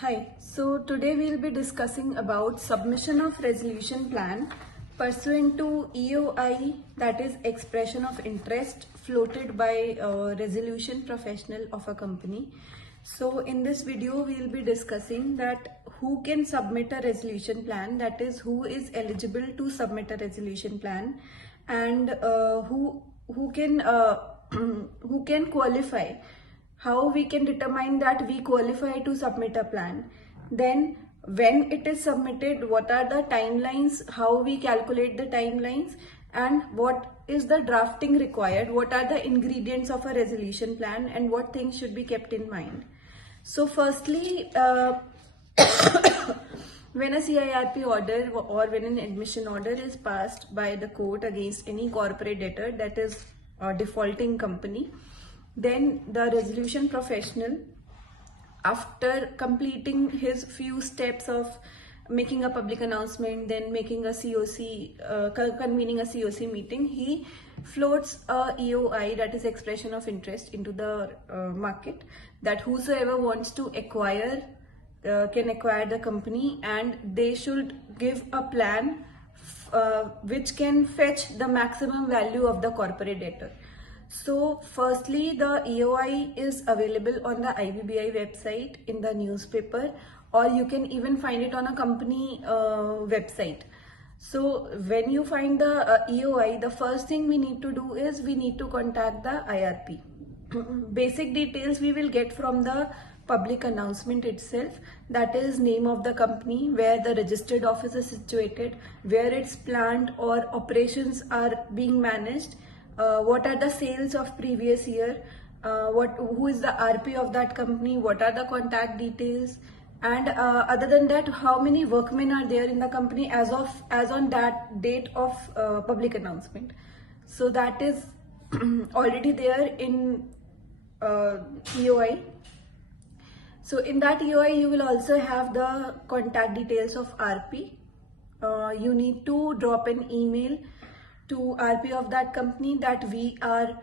Hi, so today we'll be discussing about submission of resolution plan pursuant to EOI, that is expression of interest floated by a resolution professional of a company. So in this video we'll be discussing that who can submit a resolution plan, that is who is eligible to submit a resolution plan, and who can who can qualify, how we can determine that we qualify to submit a plan, then when it is submitted, what are the timelines, how we calculate the timelines, and what is the drafting required, what are the ingredients of a resolution plan, and what things should be kept in mind. So firstly, when a CIRP order or when an admission order is passed by the court against any corporate debtor, that is a defaulting company, then the resolution professional, after completing his few steps of making a public announcement, then making a COC, convening a COC meeting, he floats a EOI, that is expression of interest, into the market, that whosoever wants to acquire can acquire the company, and they should give a plan which can fetch the maximum value of the corporate debtor. So firstly, the EOI is available on the IBBI website, in the newspaper, or you can even find it on a company website. So when you find the EOI, the first thing we need to do is we need to contact the IRP. Basic details we will get from the public announcement itself, that is name of the company, where the registered office is situated, where its plant or operations are being managed, what are the sales of previous year, who is the RP of that company, what are the contact details, and other than that, how many workmen are there in the company as on that date of public announcement. So that is already there in EOI. So in that EOI you will also have the contact details of RP. You need to drop an email to RP of that company that we are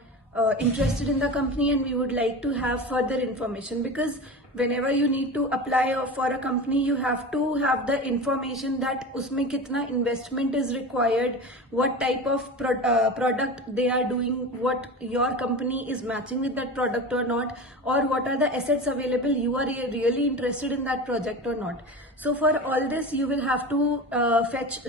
interested in the company and we would like to have further information, because whenever you need to apply for a company, you have to have the information that usme kitna investment is required, what type of product they are doing, what your company is matching with that product or not, or what are the assets available, you are really interested in that project or not. So for all this you will have to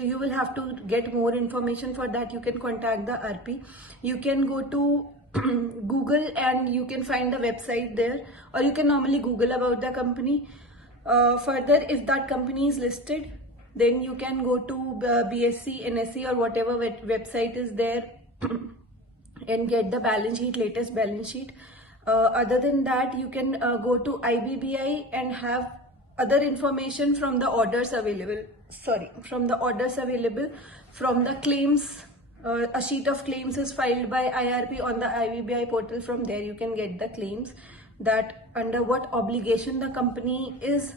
you will have to get more information. For that you can contact the RP. You can go to Google and you can find the website there, or you can normally Google about the company. Further, if that company is listed, then you can go to BSE, NSE, or whatever website is there and get the balance sheet, latest balance sheet. Other than that, you can go to IBBI and have other information from the orders available, from the claims. A sheet of claims is filed by IRP on the IBBI portal. From there you can get the claims, that under what obligation the company is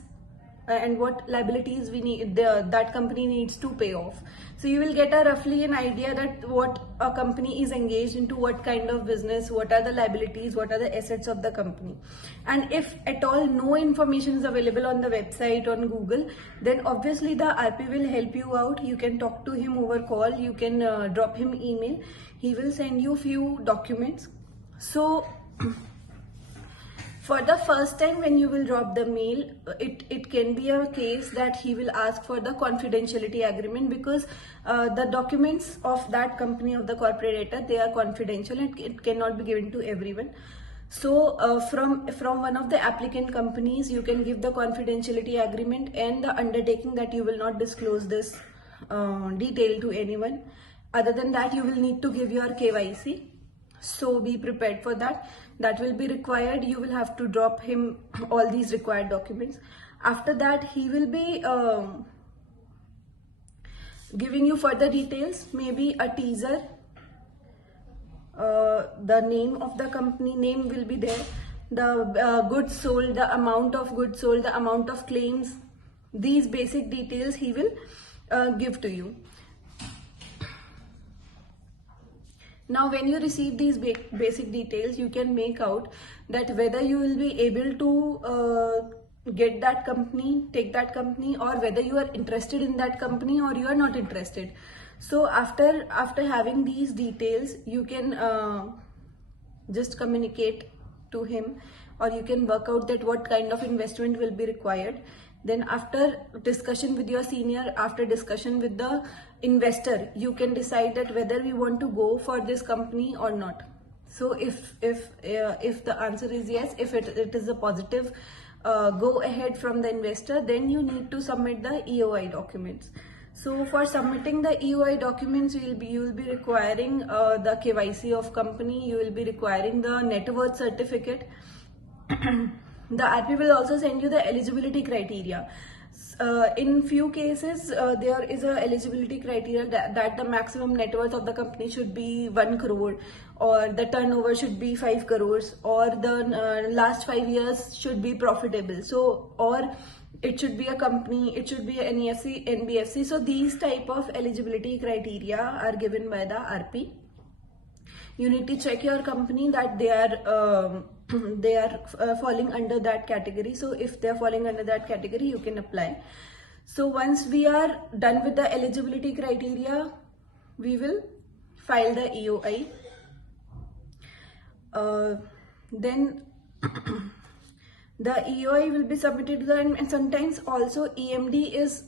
and what liabilities that company needs to pay off. So you will get a roughly an idea that what a company is engaged into, what kind of business, what are the liabilities, what are the assets of the company. And if at all no information is available on the website, on Google, then obviously the RP will help you out. You can talk to him over call, you can drop him email, he will send you few documents. So for the first time when you will drop the mail, it can be a case that he will ask for the confidentiality agreement, because the documents of that company, of the corporate data, they are confidential and it cannot be given to everyone. So from one of the applicant companies, you can give the confidentiality agreement and the undertaking that you will not disclose this detail to anyone. Other than that, you will need to give your KYC. So be prepared for that. That will be required. You will have to drop him all these required documents. After that, he will be giving you further details, maybe a teaser. The name of the company name will be there, the goods sold, the amount of goods sold, the amount of claims. These basic details he will give to you. Now, when you receive these basic details, you can make out that whether you will be able to get that company, take that company, or whether you are interested in that company or you are not interested. So after having these details, you can just communicate to him, or you can work out that what kind of investment will be required. Then after discussion with your senior, after discussion with the investor, you can decide that whether we want to go for this company or not. So if the answer is yes, if it is a positive go ahead from the investor, then you need to submit the EOI documents. So for submitting the EOI documents, you will be requiring the KYC of company, you will be requiring the net worth certificate. The RP will also send you the eligibility criteria. In few cases, there is a eligibility criteria that the maximum net worth of the company should be 1 crore, or the turnover should be 5 crores, or the last 5 years should be profitable. So, or it should be a company, it should be an NEFC, NBFC. So these type of eligibility criteria are given by the RP. You need to check your company that they are falling under that category. So if they are falling under that category, you can apply. So once we are done with the eligibility criteria, we will file the EOI. Then the EOI will be submitted to the, and sometimes also EMD is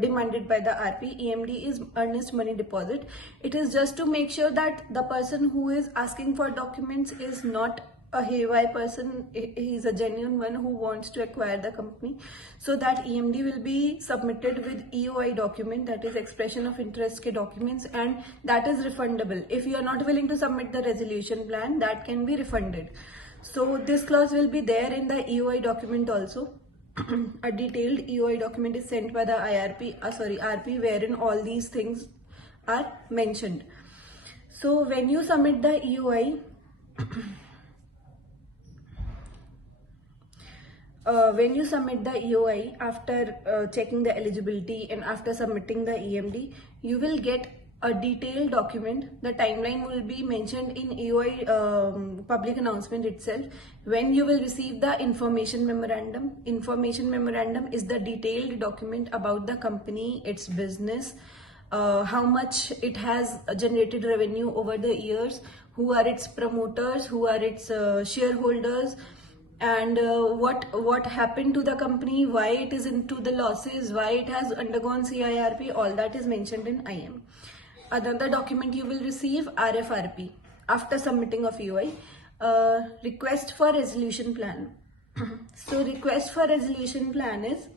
demanded by the RP. EMD is earnest money deposit. It is just to make sure that the person who is asking for documents is not a haywire person. He is a genuine one who wants to acquire the company. So that EMD will be submitted with EOI document, that is expression of interest documents, and that is refundable. If you are not willing to submit the resolution plan, that can be refunded. So this clause will be there in the EOI document also. A detailed EOI document is sent by the RP, wherein all these things are mentioned. So when you submit the EOI, after checking the eligibility and after submitting the EMD, you will get a detailed document. The timeline will be mentioned in EOI public announcement itself, when you will receive the information memorandum. Information memorandum is the detailed document about the company, its business, how much it has generated revenue over the years, who are its promoters, who are its shareholders, and what happened to the company, why it is into the losses, why it has undergone CIRP. All that is mentioned in IM. Another document you will receive, RFRP, after submitting of EOI, request for resolution plan. So request for resolution plan is,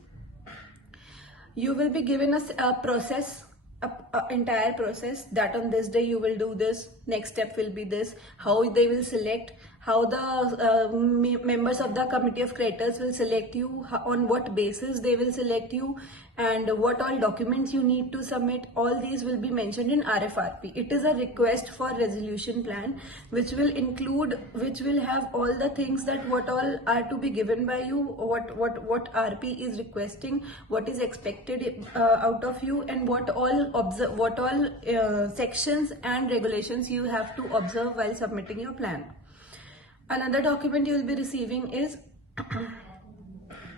you will be given a process, a entire process, that on this day you will do this, next step will be this, how they will select, how the members of the committee of creditors will select you, on what basis they will select you, and what all documents you need to submit. All these will be mentioned in RFRP. It is a request for resolution plan, which will have all the things that what all are to be given by you, what RP is requesting, what is expected out of you, and what all sections and regulations you have to observe while submitting your plan. Another document you will be receiving is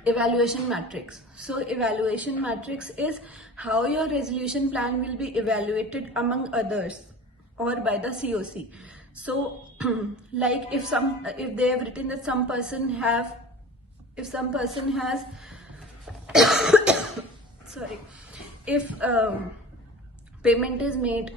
evaluation matrix. So evaluation matrix is how your resolution plan will be evaluated among others or by the COC. So like if they have written that some person has sorry, if payment is made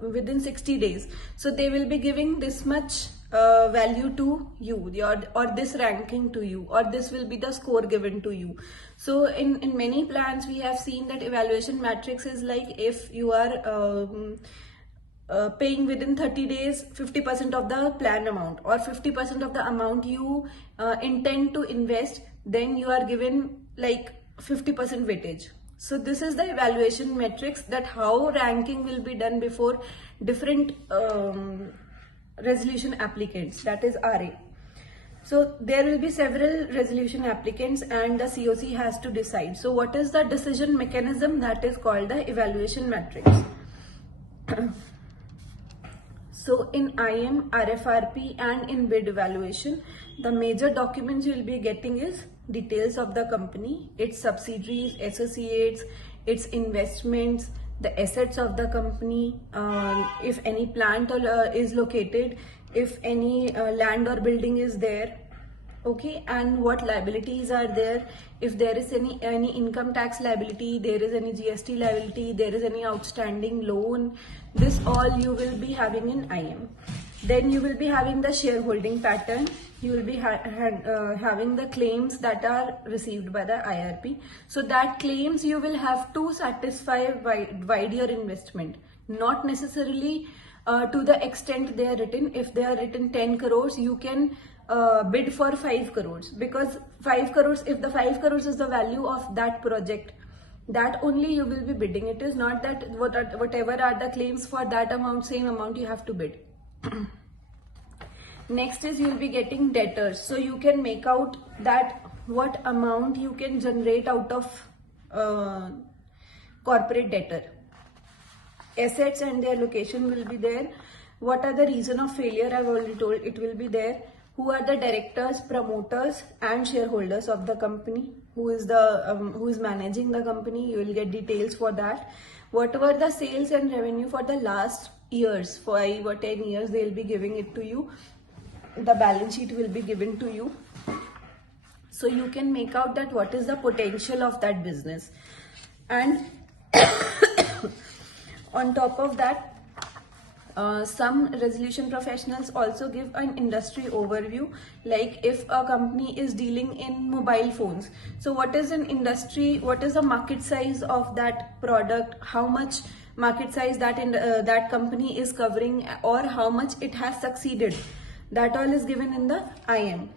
within 60 days, so they will be giving this much value to you, or this ranking to you, or this will be the score given to you. So in many plans we have seen that evaluation matrix is like, if you are paying within 30 days 50% of the plan amount, or 50% of the amount you intend to invest, then you are given like 50% weightage. So this is the evaluation metrics, that how ranking will be done before different resolution applicants, that is RA. So there will be several resolution applicants and the COC has to decide. So what is the decision mechanism? That is called the evaluation matrix. So in IM, RFRP and in bid evaluation, the major documents you will be getting is details of the company, its subsidiaries, associates, its investments, the assets of the company, if any plant is located, if any land or building is there, okay, and what liabilities are there, if there is any income tax liability, there is any GST liability, there is any outstanding loan, this all you will be having in IM. Then you will be having the shareholding pattern, you will be having the claims that are received by the IRP. So that claims you will have to satisfy wide your investment, not necessarily to the extent they are written. If they are written 10 crores, you can bid for 5 crores, because 5 crores, if the 5 crores is the value of that project, that only you will be bidding. It is not that whatever are the claims for that amount, same amount you have to bid. Next is you will be getting debtors. So you can make out that what amount you can generate out of corporate debtor. Assets and their location will be there. What are the reason of failure? I've already told, it will be there. Who are the directors, promoters and shareholders of the company? Who is managing the company? You will get details for that. What were the sales and revenue for the last years, 5 or 10 years, they will be giving it to you. The balance sheet will be given to you. So you can make out that what is the potential of that business. And on top of that, some resolution professionals also give an industry overview, like if a company is dealing in mobile phones, so what is an industry, what is the market size of that product, how much market size that company is covering, or how much it has succeeded, that all is given in the IM.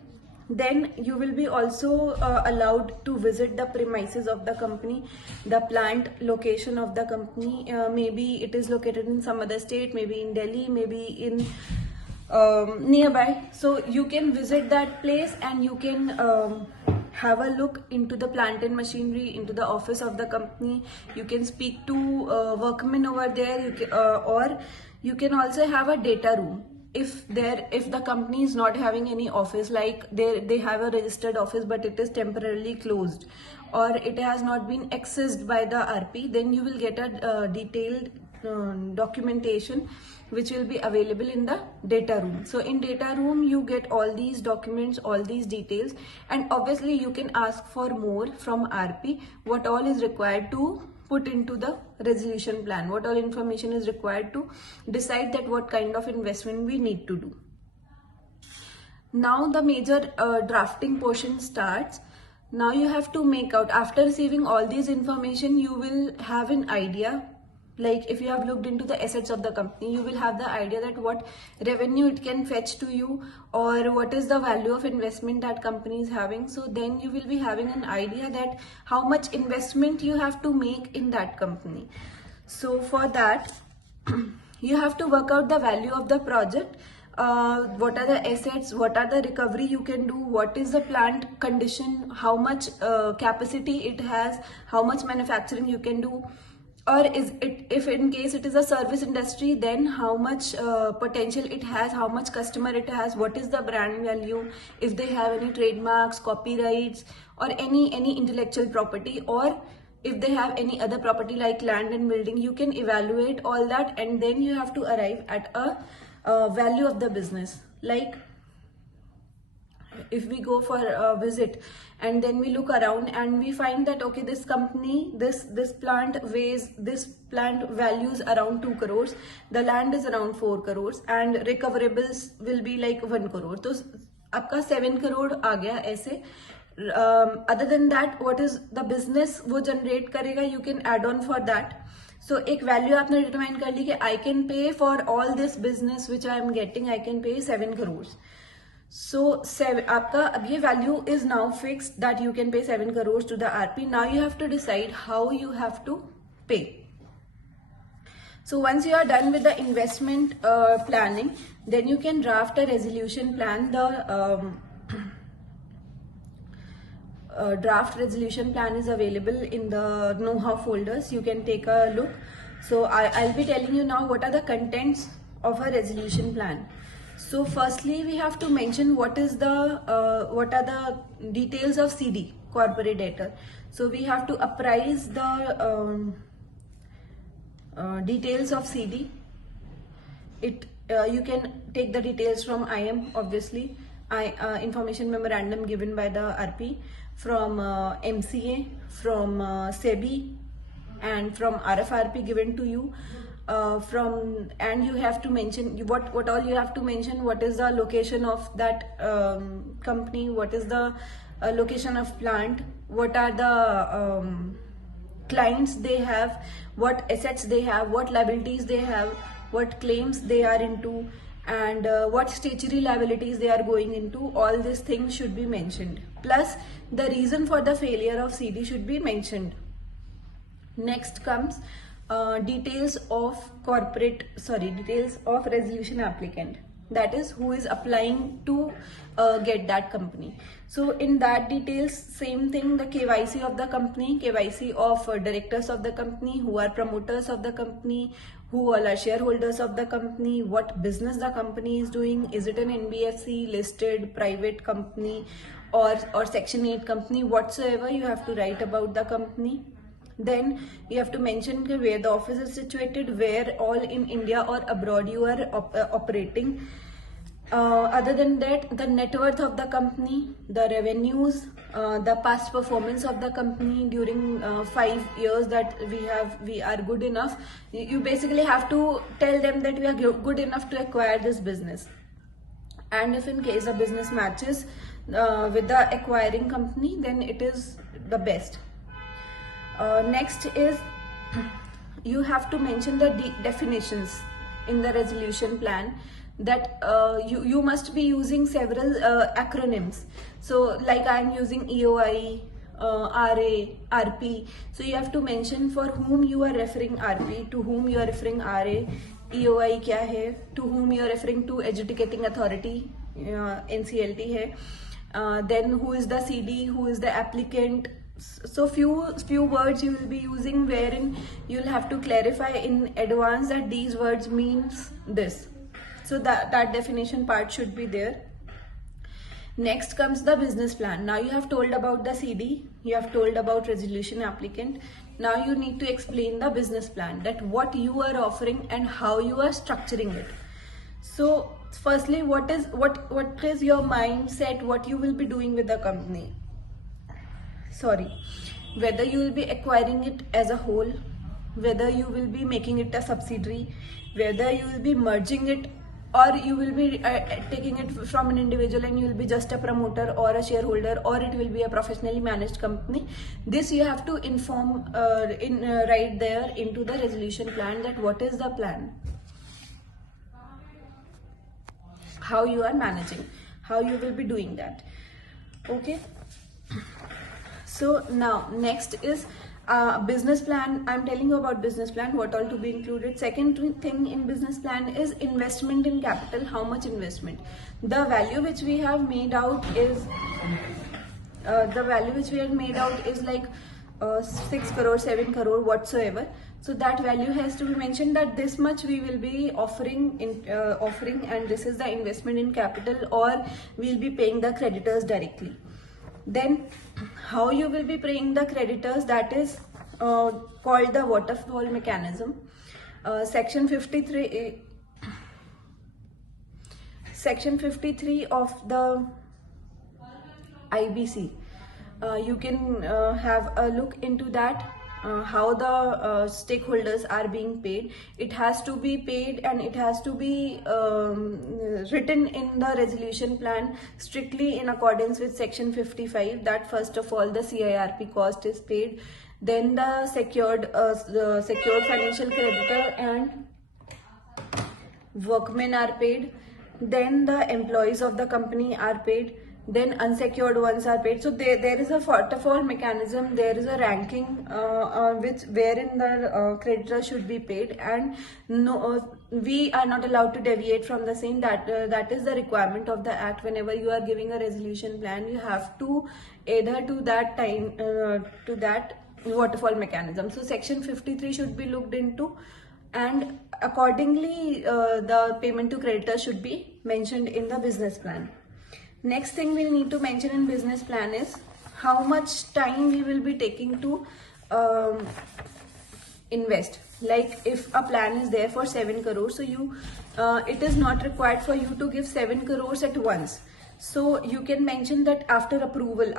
Then you will be also allowed to visit the premises of the company, the plant location of the company. Maybe it is located in some other state, maybe in Delhi, maybe in nearby. So you can visit that place and you can have a look into the plant and machinery, into the office of the company. You can speak to workmen over there, or you can also have a data room. If the company is not having any office, like they have a registered office but it is temporarily closed, or it has not been accessed by the RP, then you will get a detailed documentation which will be available in the data room. So in data room you get all these documents, all these details, and obviously you can ask for more from RP, what all is required to put into the resolution plan, what all information is required to decide that what kind of investment we need to do. Now the major drafting portion starts. Now you have to make out, after receiving all these information, you will have an idea. Like if you have looked into the assets of the company, you will have the idea that what revenue it can fetch to you, or what is the value of investment that company is having. So then you will be having an idea that how much investment you have to make in that company. So for that, you have to work out the value of the project. What are the assets, what are the recovery you can do, what is the plant condition, how much capacity it has, how much manufacturing you can do. Or if in case it is a service industry, then how much potential it has, how much customer it has, what is the brand value, if they have any trademarks, copyrights, or any intellectual property, or if they have any other property like land and building. You can evaluate all that, and then you have to arrive at a value of the business. Like if we go for a visit and then we look around and we find that okay, this company, this plant values around 2 crores, the land is around 4 crores, and recoverables will be like 1 crore, so आपका 7 crore आ गया ऐसे. Other than that, what is the business वो generate करेगा, you can add on for that. So एक value आपने determine कर ली कि I can pay for all this business which I am getting, I can pay 7 crores. So आपका अब ये value is now fixed that you can pay 7 crores to the RP. Now you have to decide how you have to pay. So once you are done with the investment planning, then you can draft a resolution plan. The draft resolution plan is available in the know-how folders. You can take a look. So I'll be telling you now what are the contents of a resolution plan. So firstly, we have to mention what are the details of CD, corporate debtor. So we have to apprise the details of CD. You can take the details from IM, obviously, information memorandum given by the RP, from MCA, from SEBI, and from RFRP given to you. And you have to mention what all you have to mention. What is the location of that company? What is the location of plant? What are the clients they have? What assets they have? What liabilities they have? What claims they are into? And what statutory liabilities they are going into. All these things should be mentioned. Plus, the reason for the failure of CD should be mentioned. Next comes details of resolution applicant, that is who is applying to get that company. So in that details, same thing, the KYC of the company, KYC of directors of the company, who are promoters of the company, who all are shareholders of the company, what business the company is doing, is it an NBFC, listed, private company, or Section 8 company, whatsoever you have to write about the company. Then you have to mention where the office is situated, where all in India or abroad you are operating. Other than that, the net worth of the company, the revenues, the past performance of the company during 5 years that we are good enough. You basically have to tell them that we are good enough to acquire this business. And if in case the business matches with the acquiring company, then it is the best. Next is you have to mention the definitions in the resolution plan, that you must be using several acronyms. So like I am using EOI, RA, RP. So you have to mention for whom you are referring RP, to whom you are referring RA, EOI kya hai, to whom you are referring to adjudicating authority, NCLT hai. Then who is the CD, who is the applicant. So few words you will be using, wherein you will have to clarify in advance that these words means this. So that definition part should be there. Next comes the business plan. Now you have told about the CD, you have told about resolution applicant. Now you need to explain the business plan, that what you are offering and how you are structuring it. So firstly, what is your mindset, what you will be doing with the company? Whether you will be acquiring it as a whole, whether you will be making it a subsidiary, whether you will be merging it, or you will be taking it from an individual and you will be just a promoter or a shareholder, or it will be a professionally managed company. This you have to inform right there into the resolution plan, that what is the plan, how you are managing, how you will be doing that. Okay. So now next is business plan. I'm telling you about business plan, what all to be included. Second thing in business plan is investment in capital. How much investment? The value which we have made out is like 6 crore, 7 crore, whatsoever. So that value has to be mentioned, that this much we will be offering, and this is the investment in capital, or we'll be paying the creditors directly. Then how you will be paying the creditors, that is called the waterfall mechanism. Section 53 of the IBC, you can have a look into that, how the stakeholders are being paid. It has to be paid, and it has to be written in the resolution plan strictly in accordance with section 55, that first of all the CIRP cost is paid, then the secured financial creditor and workmen are paid, then the employees of the company are paid, then unsecured ones are paid. So there is a waterfall mechanism, there is a ranking wherein the creditor should be paid, and we are not allowed to deviate from the same. That is the requirement of the act. Whenever you are giving a resolution plan, you have to adhere to that waterfall mechanism. So section 53 should be looked into, and accordingly, the payment to creditors should be mentioned in the business plan. Next thing we'll need to mention in business plan is how much time we will be taking to invest. Like if a plan is there for 7 crores, so it is not required for you to give 7 crores at once. So you can mention that after approval,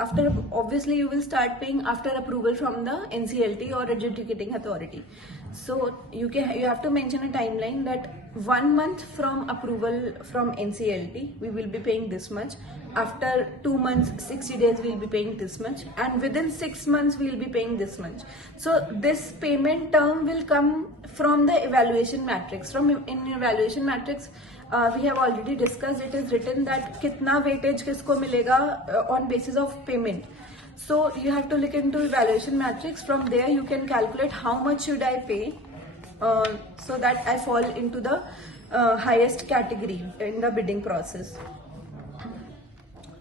obviously you will start paying after approval from the NCLT or adjudicating authority. So you have to mention a timeline that 1 month from approval from NCLT we will be paying this much. After 2 months, 60 days we'll be paying this much, and within 6 months we'll be paying this much. So this payment term will come from the evaluation matrix. In evaluation matrix, we have already discussed, it is written that kitna weightage kisko milega on basis of payment. So you have to look into evaluation matrix. From there you can calculate how much should I pay so that I fall into the highest category in the bidding process.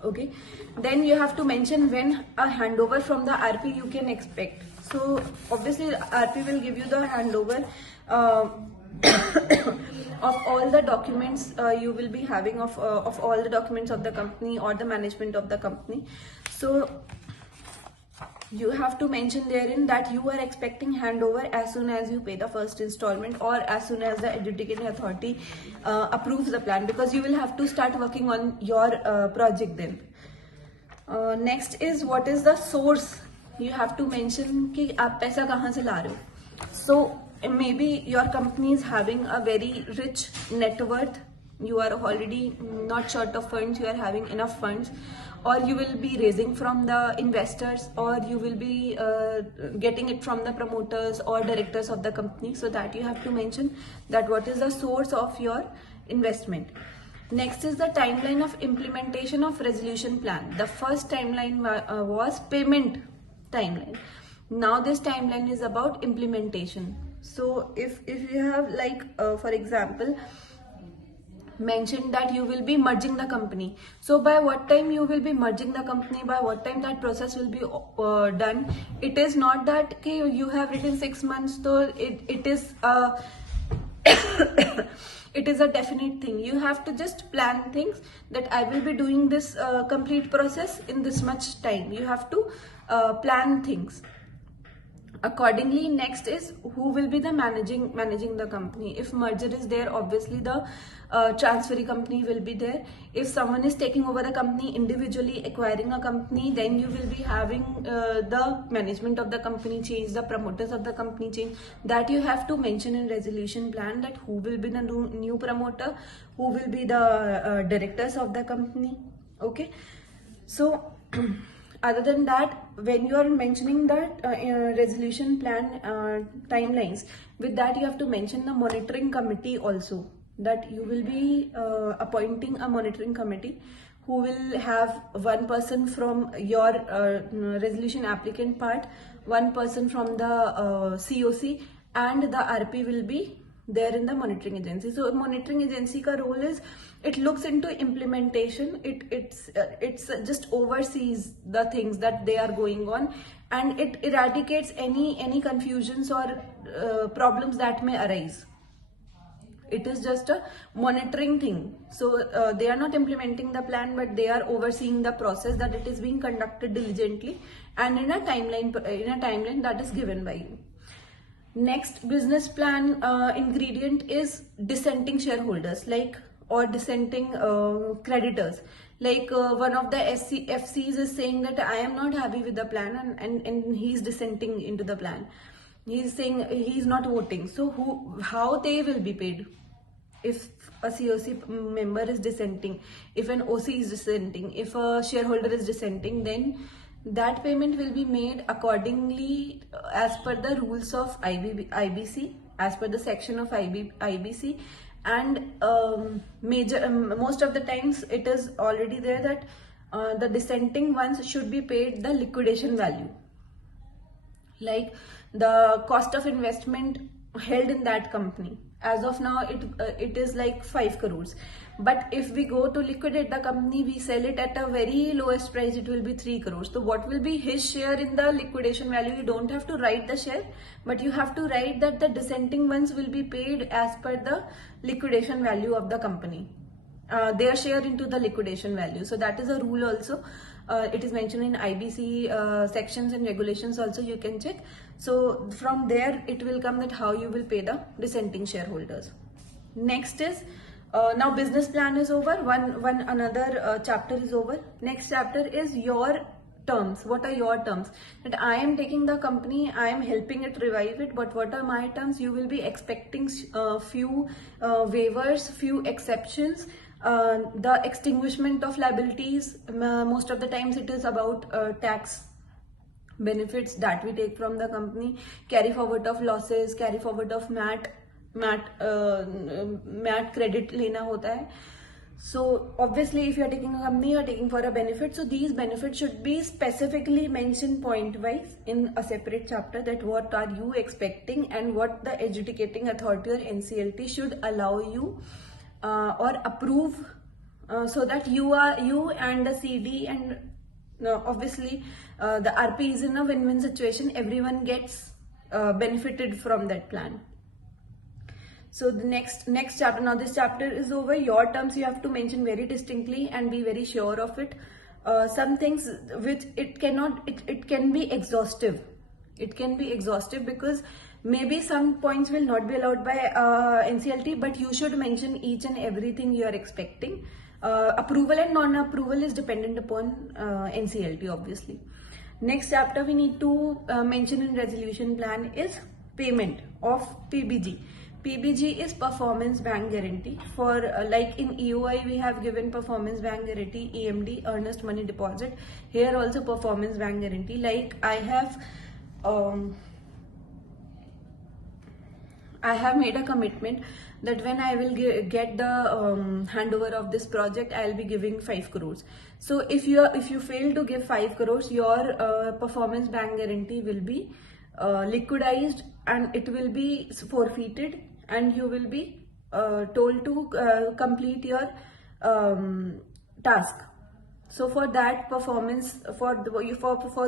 Okay, then you have to mention when a handover from the RP you can expect. So obviously RP will give you the handover of all the documents you will be having of all the documents of the company or the management of the company. So you have to mention therein that you are expecting handover as soon as you pay the first installment or as soon as the adjudicating authority approves the plan, because you will have to start working on your project then. Next is what is the source. You have to mention कि आप पैसा कहाँ से ला रहे हो. So maybe your company is having a very rich net worth. You are already not short of funds, you are having enough funds, or you will be raising from the investors, or you will be getting it from the promoters or directors of the company. So that you have to mention that what is the source of your investment. Next is the timeline of implementation of resolution plan. The first timeline was payment timeline. Now this timeline is about implementation. So if you have, like for example, mentioned that you will be merging the company. So by what time you will be merging the company, by what time that process will be done. It is not that okay, you have written 6 months, so it is it is a definite thing. You have to just plan things that I will be doing this complete process in this much time. You have to plan things accordingly. Next is who will be the managing the company. If merger is there, obviously the transferee company will be there. If someone is taking over the company individually, acquiring a company, then you will be having the management of the company change, the promoters of the company change. That you have to mention in resolution plan, that who will be the new promoter, who will be the directors of the company. Okay, so other than that, when you are mentioning that resolution plan timelines, with that you have to mention the monitoring committee also, that you will be appointing a monitoring committee who will have one person from your resolution applicant part, one person from the COC, and the RP will be there in the monitoring agency. So monitoring agency ka role is, it looks into implementation, it's just oversees the things that they are going on, and it eradicates any confusions or problems that may arise. It is just a monitoring thing. So they are not implementing the plan, but they are overseeing the process, that it is being conducted diligently and in a timeline that is given by you. Next business plan ingredient is dissenting shareholders, like, or dissenting creditors. Like one of the FCs is saying that I am not happy with the plan, and he's dissenting into the plan. He's saying he's not voting. So how they will be paid? If a COC member is dissenting, if an OC is dissenting, if a shareholder is dissenting, then that payment will be made accordingly as per the rules of IBC, as per the section of IBC. And most of the times it is already there that the dissenting ones should be paid the liquidation value, like the cost of investment held in that company. As of now, it is like 5 crores. But if we go to liquidate the company, we sell it at a very lowest price, it will be 3 crores. So what will be his share in the liquidation value? You don't have to write the share, but you have to write that the dissenting ones will be paid as per the liquidation value of the company. Their share into the liquidation value. So that is a rule also. It is mentioned in IBC sections and regulations also, you can check. So from there it will come that how you will pay the dissenting shareholders. Next is now business plan is over. One another chapter is over. Next chapter is your terms. What are your terms? That I am taking the company, I am helping it revive it, but what are my terms? You will be expecting few waivers, few exceptions. The extinguishment of liabilities, most of the times it is about tax benefits that we take from the company, carry forward of losses, carry forward of MAT credit lena hota hai. So obviously if you are taking a company, you are taking for a benefit. So these benefits should be specifically mentioned point wise in a separate chapter, that what are you expecting and what the adjudicating authority or NCLT should allow you or approve, so that you and the CD and obviously the RP is in a win-win situation. Everyone gets benefited from that plan. So the next chapter, now this chapter is over. Your terms you have to mention very distinctly and be very sure of it. Some things which it can be exhaustive. It can be exhaustive because maybe some points will not be allowed by NCLT, but you should mention each and everything you are expecting. Approval and non-approval is dependent upon NCLT obviously. Next chapter we need to mention in resolution plan is payment of PBG. PBG is performance bank guarantee. For like in EOI we have given performance bank guarantee, EMD, earnest money deposit. Here also performance bank guarantee. Like I have made a commitment that when I will get the handover of this project, I will be giving 5 crores. So if you fail to give 5 crores, your performance bank guarantee will be liquidized and it will be forfeited, and you will be told to complete your task. So for that performance, for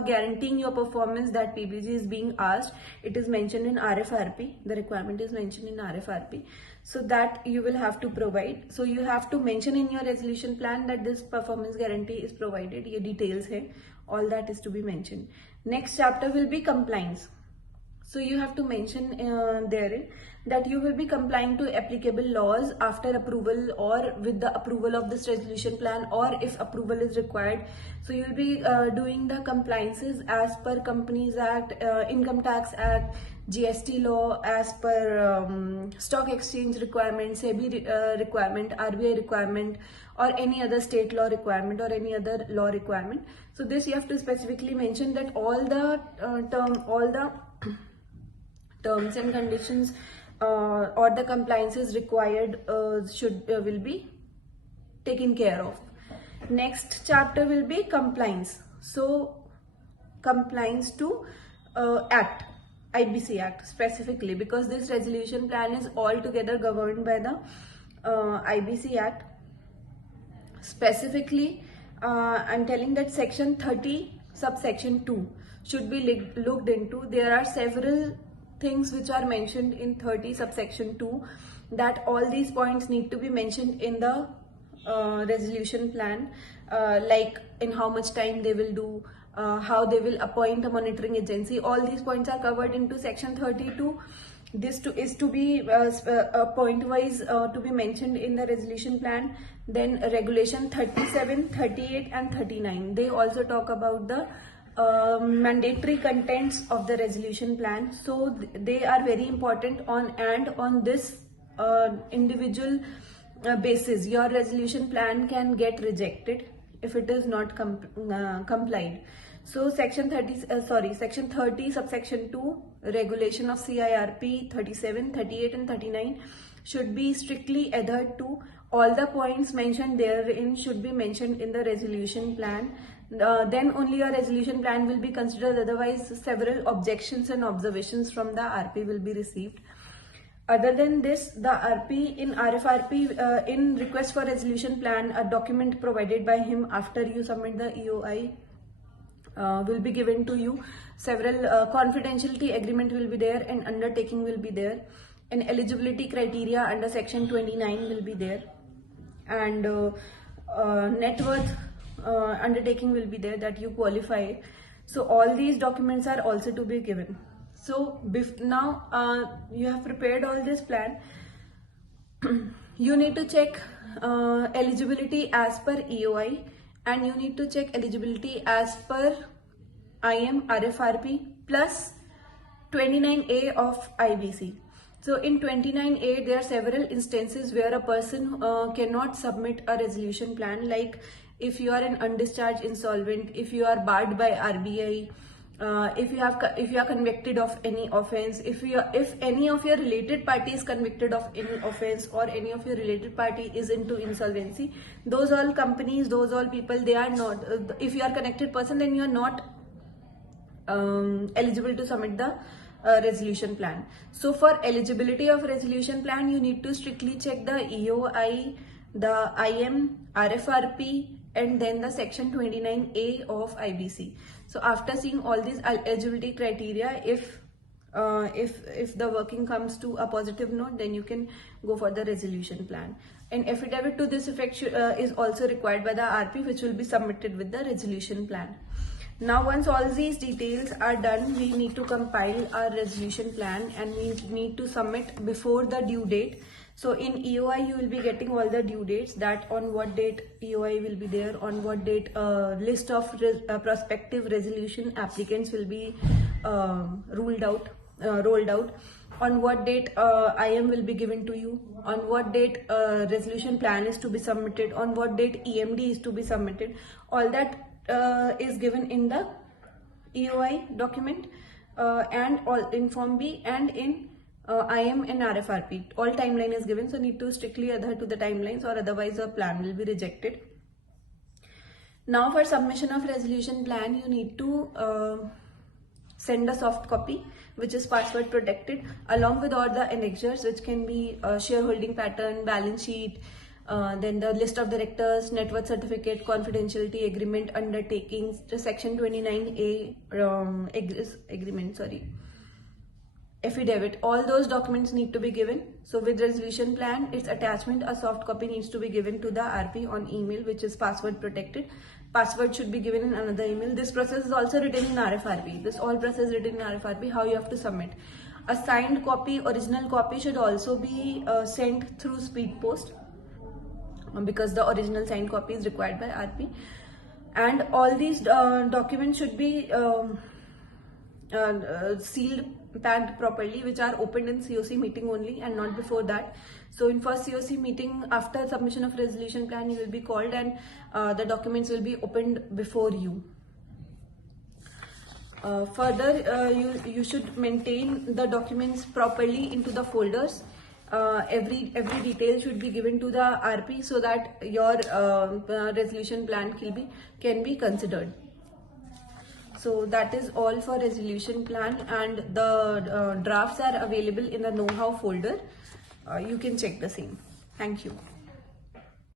guaranteeing your performance, that PBG is being asked, it is mentioned in RFRP. The requirement is mentioned in RFRP. So that you will have to provide. So you have to mention in your resolution plan that this performance guarantee is provided. Ye details hai. All that is to be mentioned. Next chapter will be compliance. So you have to mention therein that you will be complying to applicable laws after approval or with the approval of this resolution plan, or if approval is required. So you will be doing the compliances as per Companies Act, Income Tax Act, GST law, as per stock exchange requirement, SEBI requirement, RBI requirement, or any other state law requirement or any other law requirement. So this you have to specifically mention that all the terms and conditions or the compliances required will be taken care of. Next chapter will be compliance. So compliance to Act, IBC Act specifically, because this resolution plan is altogether governed by the IBC Act. Specifically, I'm telling that section 30 subsection 2 should be looked into. There are several things which are mentioned in 30 subsection 2, that all these points need to be mentioned in the resolution plan, like in how much time they will do, how they will appoint a monitoring agency. All these points are covered into section 32. This is to be point wise to be mentioned in the resolution plan. Then regulation 37, 38 and 39, they also talk about the mandatory contents of the resolution plan. So they are very important on this individual basis. Your resolution plan can get rejected if it is not complied. So section 30 subsection 2 regulation of CIRP 37, 38 and 39 should be strictly adhered to. All the points mentioned therein should be mentioned in the resolution plan. Then only a resolution plan will be considered, otherwise several objections and observations from the RP will be received. Other than this, the RP in RFRP in request for resolution plan, a document provided by him after you submit the EOI will be given to you. Several confidentiality agreement will be there and undertaking will be there, and eligibility criteria under section 29 will be there, and net worth undertaking will be there that you qualify. So all these documents are also to be given. So now you have prepared all this plan. You need to check eligibility as per EOI, and you need to check eligibility as per IM RFRP plus 29A of IBC. So in 29A, there are several instances where a person cannot submit a resolution plan, like if you are an undischarged insolvent, if you are barred by RBI, if you are convicted of any offense, if any of your related party is convicted of any offense, or any of your related party is into insolvency, those all companies, those all people, they are not, if you are connected person, then you are not eligible to submit the resolution plan. So for eligibility of resolution plan, you need to strictly check the EOI, the IM, RFRP, and then the section 29A of IBC. So after seeing all these eligibility criteria, if the working comes to a positive note, then you can go for the resolution plan. An affidavit to this effect is also required by the RP, which will be submitted with the resolution plan. Now once all these details are done, we need to compile our resolution plan, and we need to submit before the due date. So in EOI, you will be getting all the due dates, that on what date EOI will be there, on what date list of prospective resolution applicants will be rolled out, on what date IM will be given to you, on what date resolution plan is to be submitted, on what date EMD is to be submitted. All that is given in the EOI document, and all in Form B and in IM and RFRP. All timeline is given, so need to strictly adhere to the timelines, or otherwise the plan will be rejected. Now for submission of resolution plan, you need to send a soft copy which is password protected, along with all the annexures, which can be shareholding pattern, balance sheet, then the list of directors, net worth certificate, confidentiality agreement, undertakings, the section 29A agreement, affidavit. All those documents need to be given. So with resolution plan, its attachment, a soft copy needs to be given to the RP on email, which is password protected. Password should be given in another email. This process is also written in RFRP. This all process written in RFRP, how you have to submit. A signed copy, original copy should also be sent through speed post, because the original signed copy is required by RP. And all these documents should be sealed, packed properly, which are opened in COC meeting only and not before that. So in first COC meeting, after submission of resolution plan, you will be called, and the documents will be opened before you. Further, you should maintain the documents properly into the folders. Every detail should be given to the RP, so that your resolution plan can be considered. So that is all for resolution plan, and the drafts are available in the know-how folder. You can check the same. Thank you.